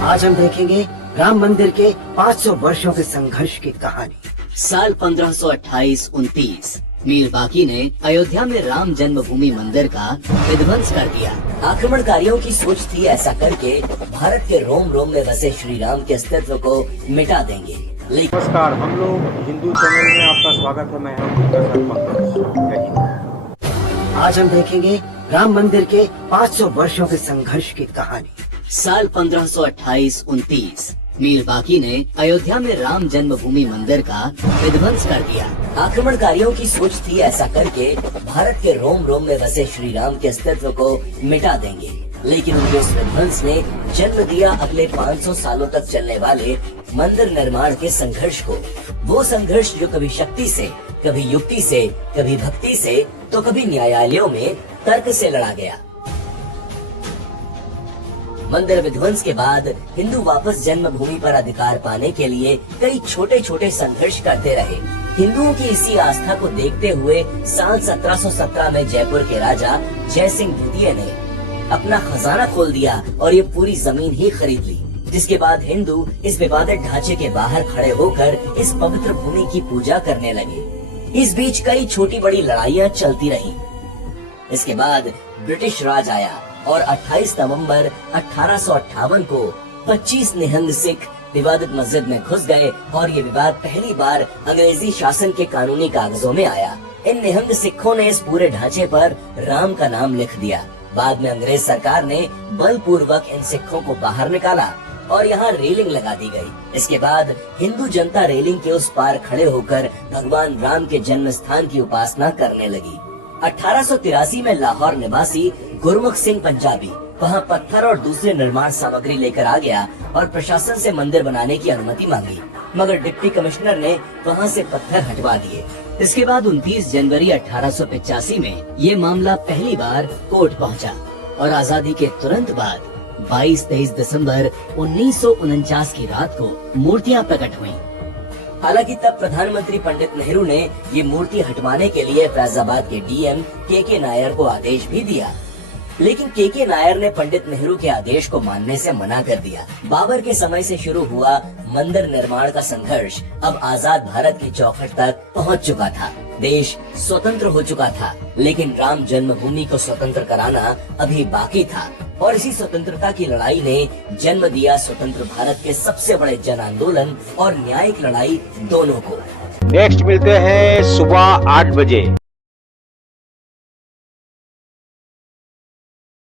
आज हम देखेंगे राम मंदिर के 500 वर्षों के संघर्ष की कहानी। साल 1528-29 मीर बाकी ने अयोध्या में राम जन्मभूमि मंदिर का विध्वंस कर दिया। आक्रमणकारियों की सोच थी ऐसा करके भारत के रोम रोम में बसे श्री राम के अस्तित्व को मिटा देंगे। लेकिन नमस्कार, हम लोग हिंदू चैनल में आपका स्वागत है। मैं हूं डॉक्टर पंकज। जय हिंद। आज हम देखेंगे राम मंदिर के 500 वर्षों के संघर्ष की कहानी। साल 1528-29 मीर बाकी ने अयोध्या में राम जन्मभूमि मंदिर का विध्वंस कर दिया। आक्रमणकारियों की सोच थी ऐसा करके भारत के रोम रोम में बसे श्री राम के अस्तित्व को मिटा देंगे। लेकिन उनके इस विध्वंस ने जन्म दिया अगले 500 सालों तक चलने वाले मंदिर निर्माण के संघर्ष को। वो संघर्ष जो कभी शक्ति से, कभी युक्ति से, कभी भक्ति से, तो कभी न्यायालयों में तर्क से लड़ा गया। मंदिर विध्वंस के बाद हिंदू वापस जन्मभूमि पर अधिकार पाने के लिए कई छोटे छोटे संघर्ष करते रहे। हिंदुओं की इसी आस्था को देखते हुए साल 1717 में जयपुर के राजा जय सिंह द्वितीय ने अपना खजाना खोल दिया और ये पूरी जमीन ही खरीद ली। जिसके बाद हिंदू इस विवादित ढांचे के बाहर खड़े होकर इस पवित्र भूमि की पूजा करने लगे। इस बीच कई छोटी बड़ी लड़ाइयाँ चलती रही। इसके बाद ब्रिटिश राज आया और 28 नवंबर 1858 को 25 निहंग सिख विवादित मस्जिद में घुस गए और ये विवाद पहली बार अंग्रेजी शासन के कानूनी कागजों में आया। इन निहंग सिखों ने इस पूरे ढांचे पर राम का नाम लिख दिया। बाद में अंग्रेज सरकार ने बलपूर्वक इन सिखों को बाहर निकाला और यहाँ रेलिंग लगा दी गई। इसके बाद हिंदू जनता रेलिंग के उस पार खड़े होकर भगवान राम के जन्म स्थान की उपासना करने लगी। 1883 में लाहौर निवासी गुरमुख सिंह पंजाबी वहाँ पत्थर और दूसरे निर्माण सामग्री लेकर आ गया और प्रशासन से मंदिर बनाने की अनुमति मांगी, मगर डिप्टी कमिश्नर ने वहाँ से पत्थर हटवा दिए। इसके बाद 29 जनवरी 1885 में ये मामला पहली बार कोर्ट पहुँचा और आजादी के तुरंत बाद 22-23 दिसंबर 1949 की रात को मूर्तियाँ प्रकट हुईं। हालांकि तब प्रधानमंत्री पंडित नेहरू ने ये मूर्ति हटवाने के लिए फैजाबाद के डीएम के नायर को आदेश भी दिया, लेकिन के नायर ने पंडित नेहरू के आदेश को मानने से मना कर दिया। बाबर के समय से शुरू हुआ मंदिर निर्माण का संघर्ष अब आजाद भारत की चौखट तक पहुंच चुका था। देश स्वतंत्र हो चुका था, लेकिन राम जन्मभूमि को स्वतंत्र कराना अभी बाकी था और इसी स्वतंत्रता की लड़ाई ने जन्म दिया स्वतंत्र भारत के सबसे बड़े जन आंदोलन और न्यायिक लड़ाई दोनों को। नेक्स्ट मिलते हैं सुबह 8 बजे।